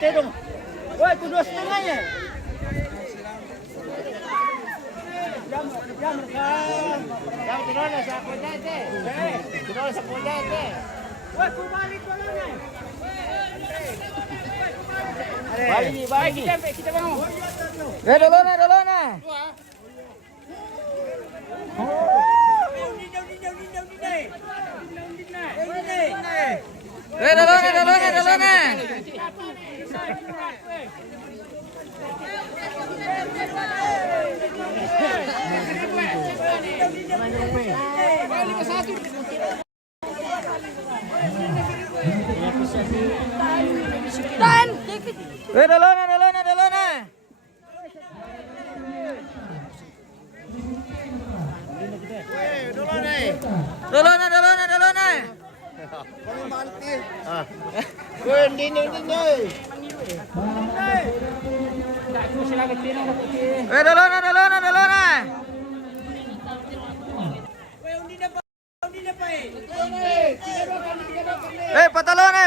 dong. Woi, itu 2,5 ya. Jam kidala sa kunyate. Kidala sa kunyate. Woi, kumalik ko lang eh. Balik, kita bangun. Dolo na. Dolo na. Dolo na. Dolo na. Dolo na.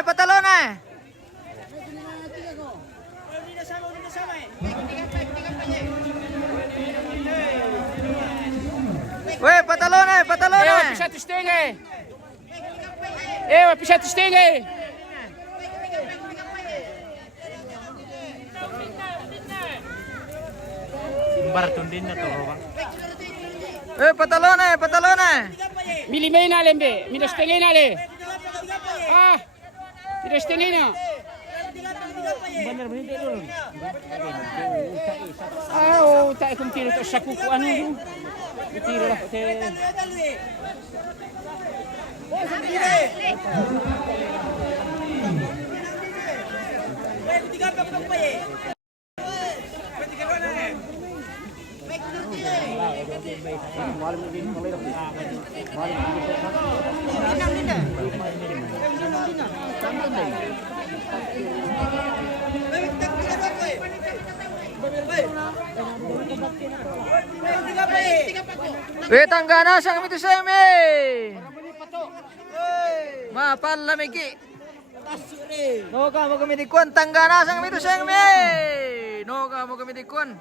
Patalon na. Weh, patalon na. Pisat stenge. Pisat stenge. Bartundin na to, Bang. Patalon na. Milimay na lembe, minastengay na le. Minastengay na. Benar benar dulu. Tak ikut tiro to sa kuku ano dulu. Tiro lah te. Tanggana sang kami tu seme. Mapal lamigi. Noga mo kami dikon tanggana sang kami tu seme. Noga mo kami dikon.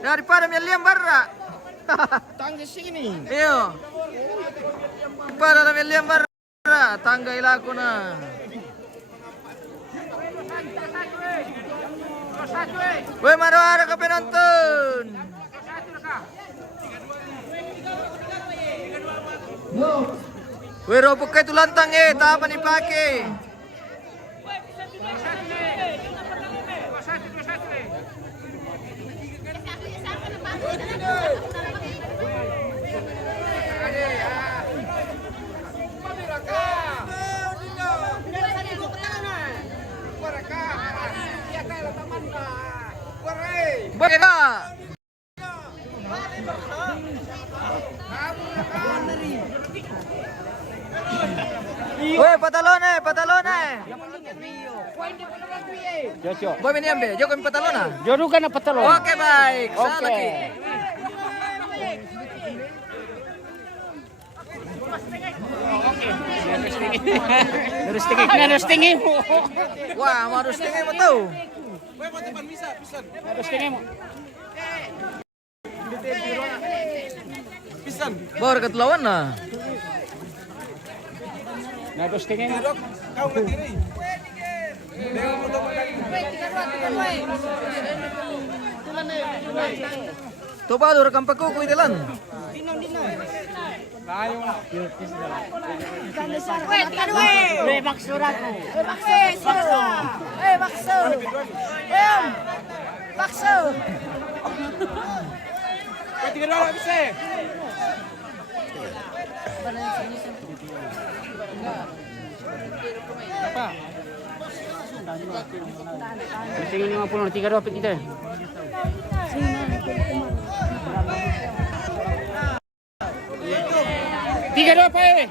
Daripada meliam barra. Tangga sini. Iyo. Para meliam barra tangga ilaku na. Weh, maro-maro ka penonton. Weh, robok kayo tulantang tapan ipake. Bagaimana? Weh, patalon. Boy meniambe, joko mi patalona. Jodohkan na patalon. Oke, baik. Salah lagi. Harus tinggi mo. Wah, harus tinggi mo tahu. Harus tinggi mo. Pisan. Baru ketulawan na. Harus tinggi mo. Kau ngetiri. Tuh baru rekam pakuku itelan. Tingin 50 3 dapat kita. Tiga dua apa eh?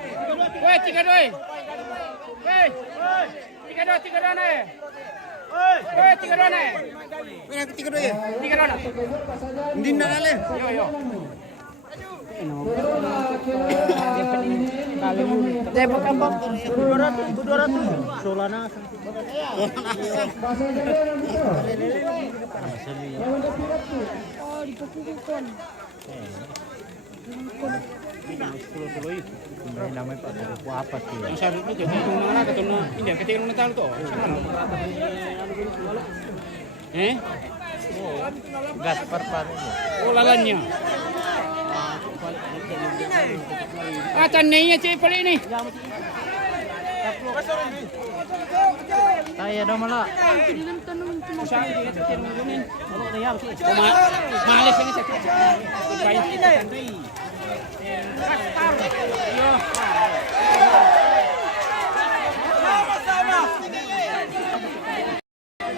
Woi, 3-2. Woi, 3-2 nih. Woi, 3-2 nih. Wih, 3-2 ya? 3-2 nih. Hindi na nalin. Yo. Tepok kampung 200. Solana. Oh, dipukul-pukul. Yang saya itu jadi mana ketemu ini ketika Natal tuh. Gas perpan. Oh lalannya. Tanahnya cik paling ini. Saya dah malah. Malis ini sakit.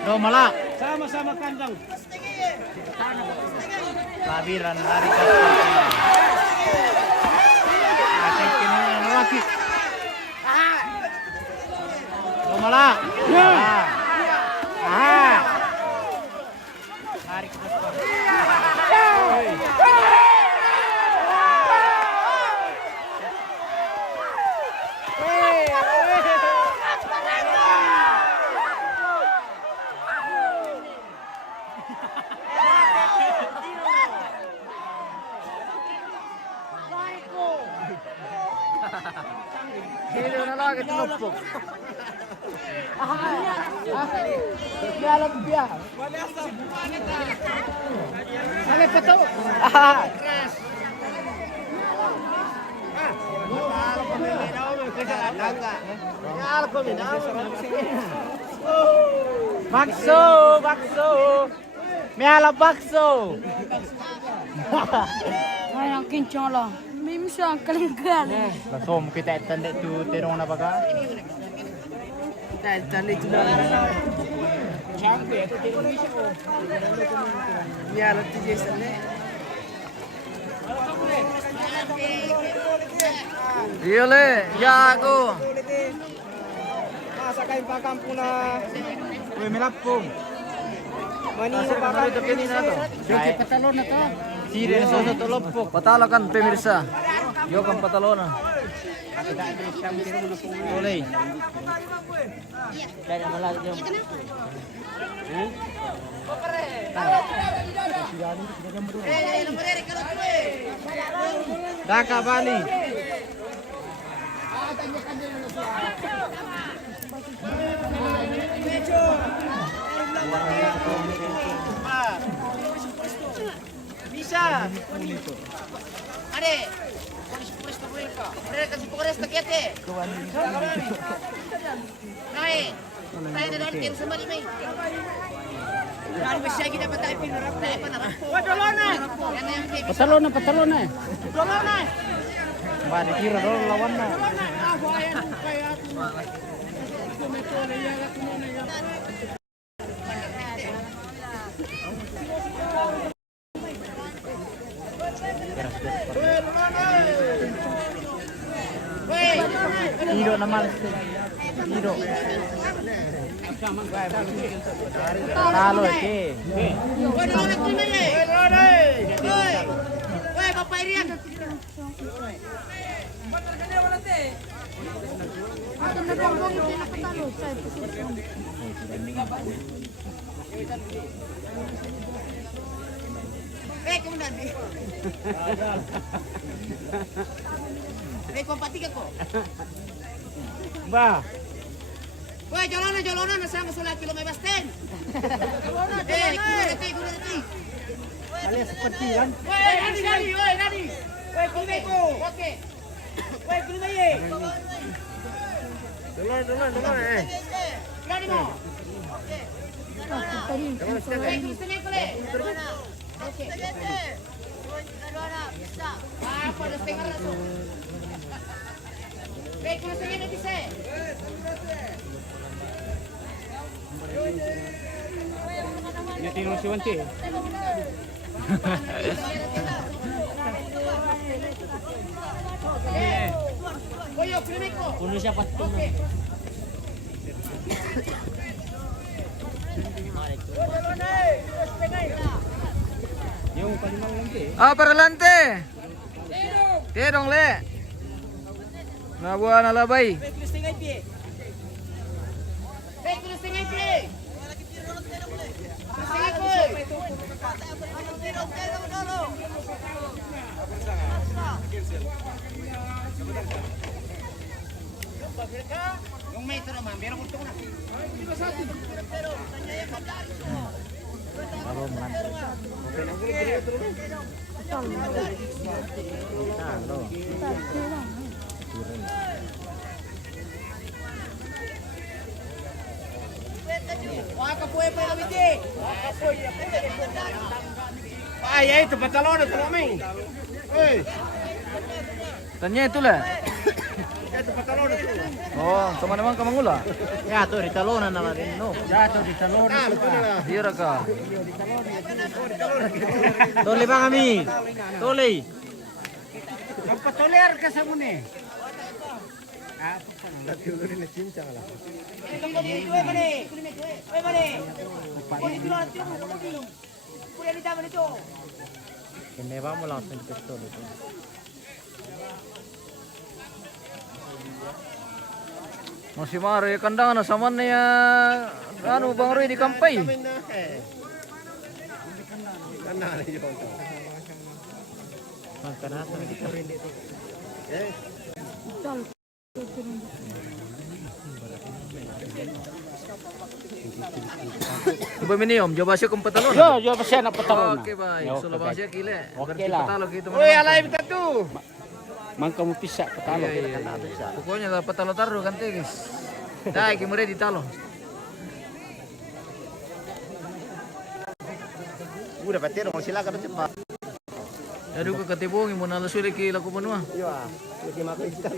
Do malah. Sama-sama kandang. Labiran lari ke lagi. Do malah. Lari ke Hilo na lagi tinupok. Dalam dia. Ano pa to? Bakso, bakso. Miala bakso. Ay, ang kincang lah. Mimsa ang kalinggal. Langsung kita tanda tu terong na baga. Kita tanda tu dah. Champion tu terong ni siapa? Miala tu Jason ni. Iya le, jago. Masa kain pakampung na. Uy, melapong. Manino Pasal pa itu kini na to. Joki patalon na to. Siri sa sa tulopok. Patalakan pemirsa. Yo kan patalona. Boleh. Dari malah jom. Dhaka Bali. Bisa. Ade. Mereka kasih pokoknya setiap Naik. Naik dan nanti sama ni mai. Kalau bisa kita dapat IP nerap na apa nerap. Patolona. Patalon na. Patolona. Mari kira dulu lawan na. Hiro naman. Hiro. Talo ke. Ba. Woi, jolonan, nasama sa laki lumay basten. Kurati. Kalian seperti kan? Woi, nadi. Woi, kulmay ko. Oke. Woi, kulmay eh. Dulu eh. Nadi mo. Woi, kulmay ko le. Oke. Apa dah setengah rasu. Woi, kulmay na dise. Ini tinong si Wanti. Woi, kulmay ko. Puno siya patung. Yung palimang Wanti. Ah, para lante. Terong le. Nabuan alabay. Tulis tingay pi. Tulis tingay pi. Tulis tingay pi. Yung metro naman, meron ko ito na. Wakapoy pa yung amiti. Ay, ito patalon ito namin. Hey, Tanya itulah. ito patalon ito. Oh, sama naman ka mangula. Ya, to di talonan na rin, no. Jato di talon. Dira ka. Tuli ba kami? Tuli. Magpatoler ka sa muna eh. Kineba mo lang sa pistol ito. Masih mare kandang na saman niya anu Bang Roy di kampay. Magkanasa dito. Buminiom, coba siya kung patalon. Yo pa siya na patalon. Oke, baik. Sulabang siya kile. Oke lah. Patalo gitu. Uy, alay kita tu. Man kamu pisa patalo. Pokoknya lah patalo taruh kan guys. Dai kimure di talo. Udah patero mo sila ka cepat. Aduh ke katibong mo na lasuli ki laku panua. Iya, lagi makan ikan.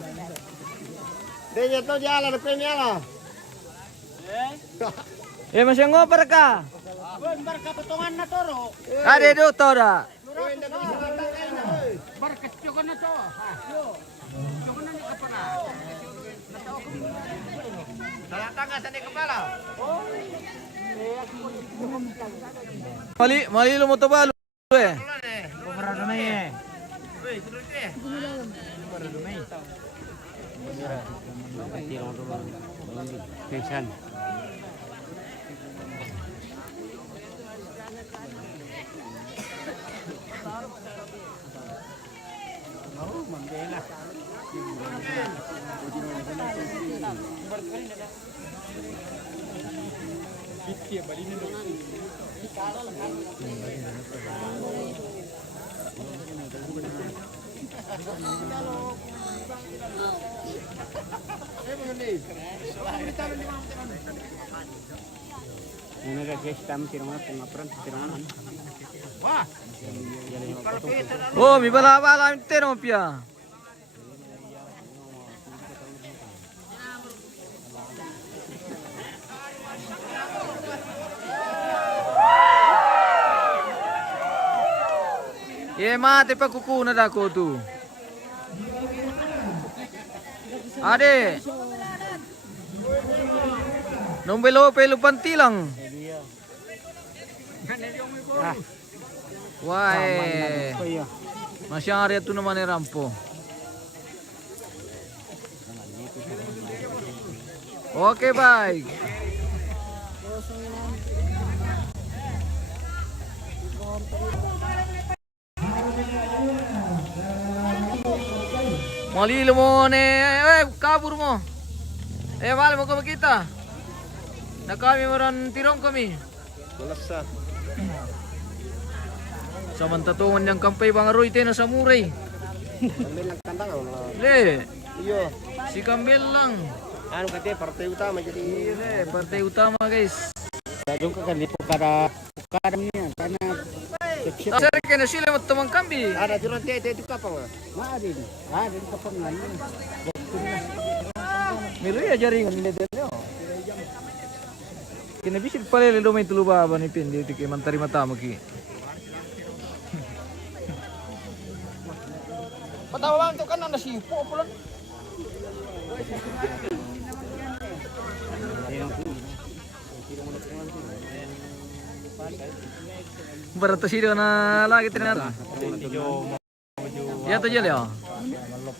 Dia to jalan depan lah. Masih ngopar ka? Bar ka potongan na toro. Ada do tora. Bar ka tiokan na to. Tiokan na ni kepala. Salah tangga sa ni kepala. Mali lo mo to ba eh? Kumarado na eh. Uy, tuloy te. Kumarado na eh. Pensan. Oh, Mandela. Ini guys, kami tirangan pengapran tirangan. Wah. Oh, mi bala teno pia. Ye mate pa kukuna da ko tu. Ade. Nombelo pelo pantilang. Wah. Masyari tu naman ni Rampo. Oke, baik. Malilo mo kabur mo. Wala mo kami kita. Na kami maran tirong kami. Malasa. Samantatungan niyang kampay Bang Roy na sa muray. Kambel lang kandang ano. Le, Iyo. si Kambel lang. Ano kate partai utama jadi. Le, partai utama guys. Dadong ka kanito kada niya kana. Sir, kaya na sila matamang kambi. Ada juran tete itu kapang. Maaari. Maaari kapag nga yun. Milo ya jaringan nila dito. Kinabisid pala lalo may tulubaba ni Pin dito kay mantari matama ki. Patawang to kan na sipo pulon. Barato sila na lagi tinata. Ya to jeli ya.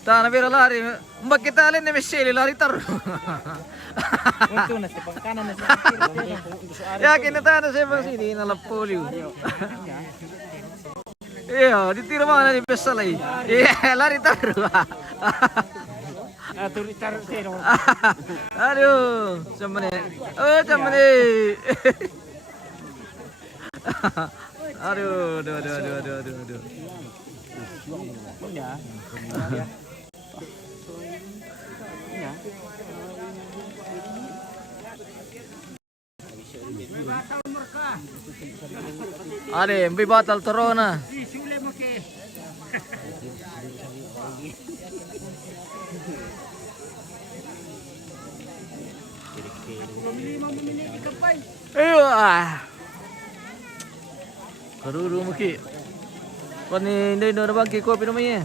Tanah bira lari. Mbak kita alin na Michelle lari taru. Untung na siya, pangkanan na siya. Yakin na tayo sa ibang sini nalapulyo. Iya, ditira mana ni pesalay. Iya, lari taru. Turi taruh zero. Aduh, cuman oh cuman aduh, aduh. Ade, mbi batal torona. Ayo ah. Karuru maki. Pani hindi no bagi kopi namanya.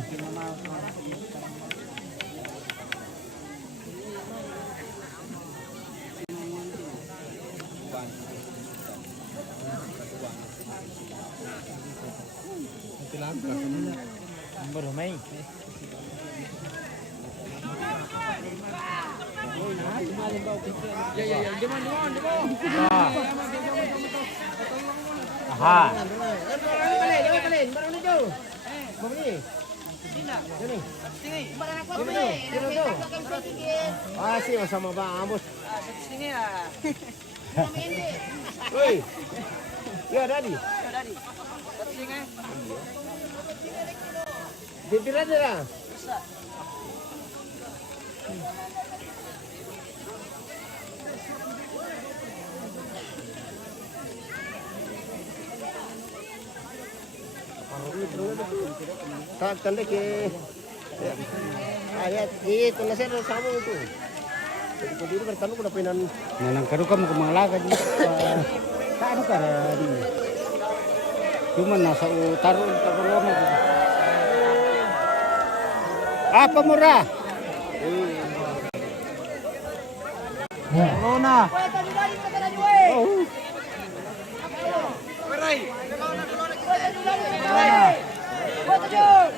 Berumai. Aha. Ah, sih sama Bang Amos. Woi. Ya, Dadi. Bibir aja lah. Tak tanda ke. Ayat itu nasi ada sama itu. Jadi dulu bertanu pada pinan. Nanang kadu kamu kemalaga di. Tak ada cara di. Cuma nasa taruh lama. Apa murah? Corona. Oh.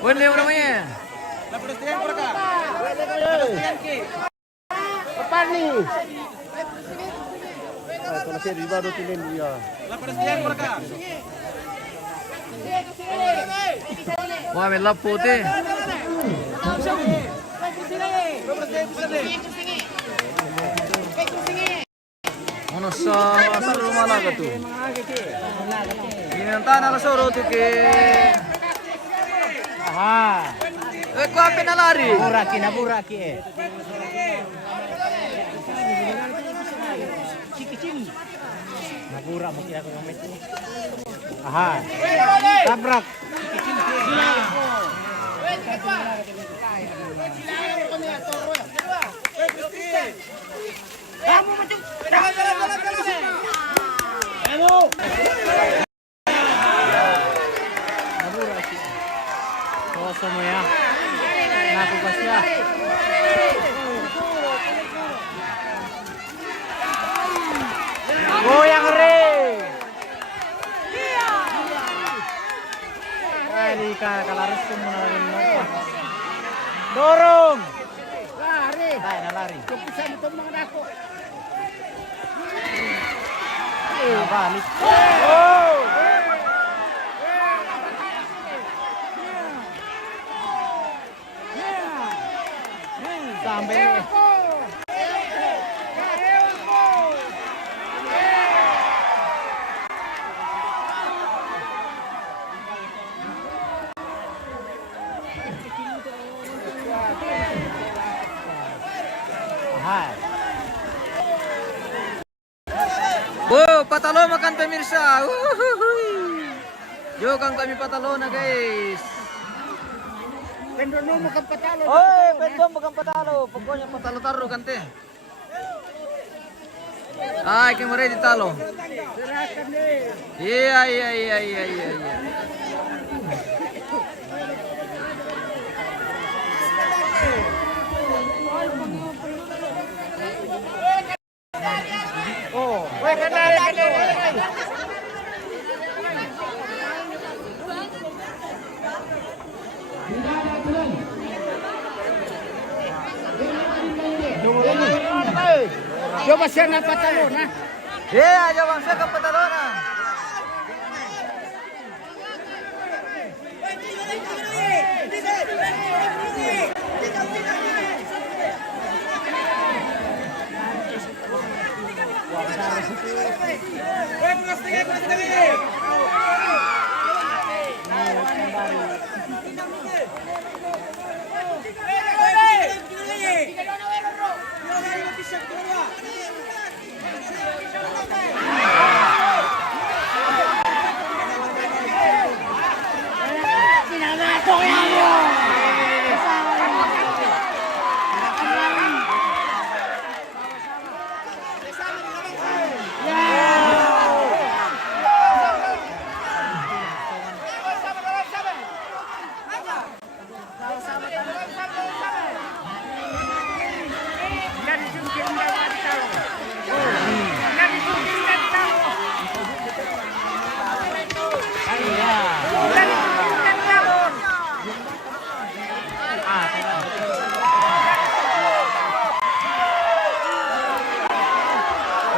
Wen leo namanya. Apa nih? Kalau saya di baru tulen dia. Wah, may lapo te. Ano sa rumah laga tu? Ini tanah la soro tu ke. Aha. Ko ape na lari. Buraki. Nabura mo kaya ko gamit. Aha. Tabrak. Semua ya. Ngaku pasnya. Goyang ring. Ini kalaris kumunarin apa? Dorong. Lari. Lari. Kepisan itu mengadako. Balik. Oh. Sampai Oh, patalo makan pemirsa. Yo kang kami patalo na guys. Pendono makan patalo. Oh, pendom makan patalo. Pokoknya patalo taruh kante. Ay, que more di talo. Iya. oh, weh kendali. ba siya napatalon, ha? Ayaw bang siya kapatalonan.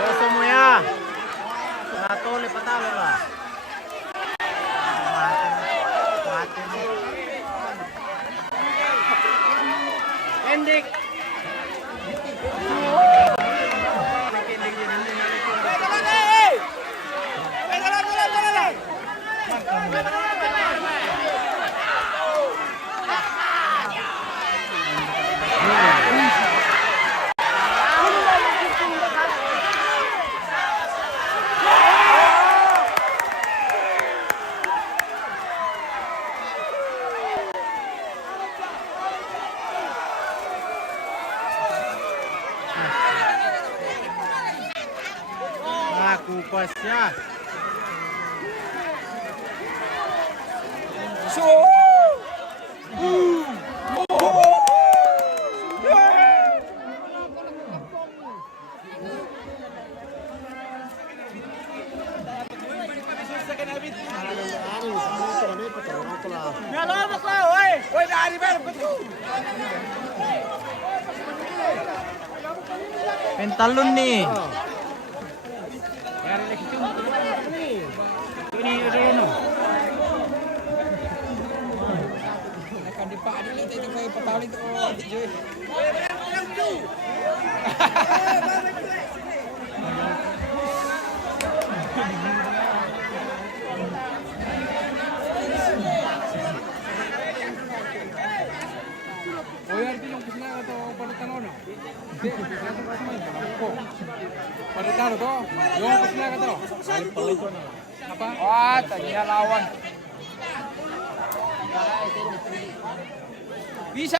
Gusto mo ya. Natuli patalo ba? Endik. Kupas siya. Pentalon ni. Palitan to. Yung pas na ka to. Apa? Wah, tanya lawan.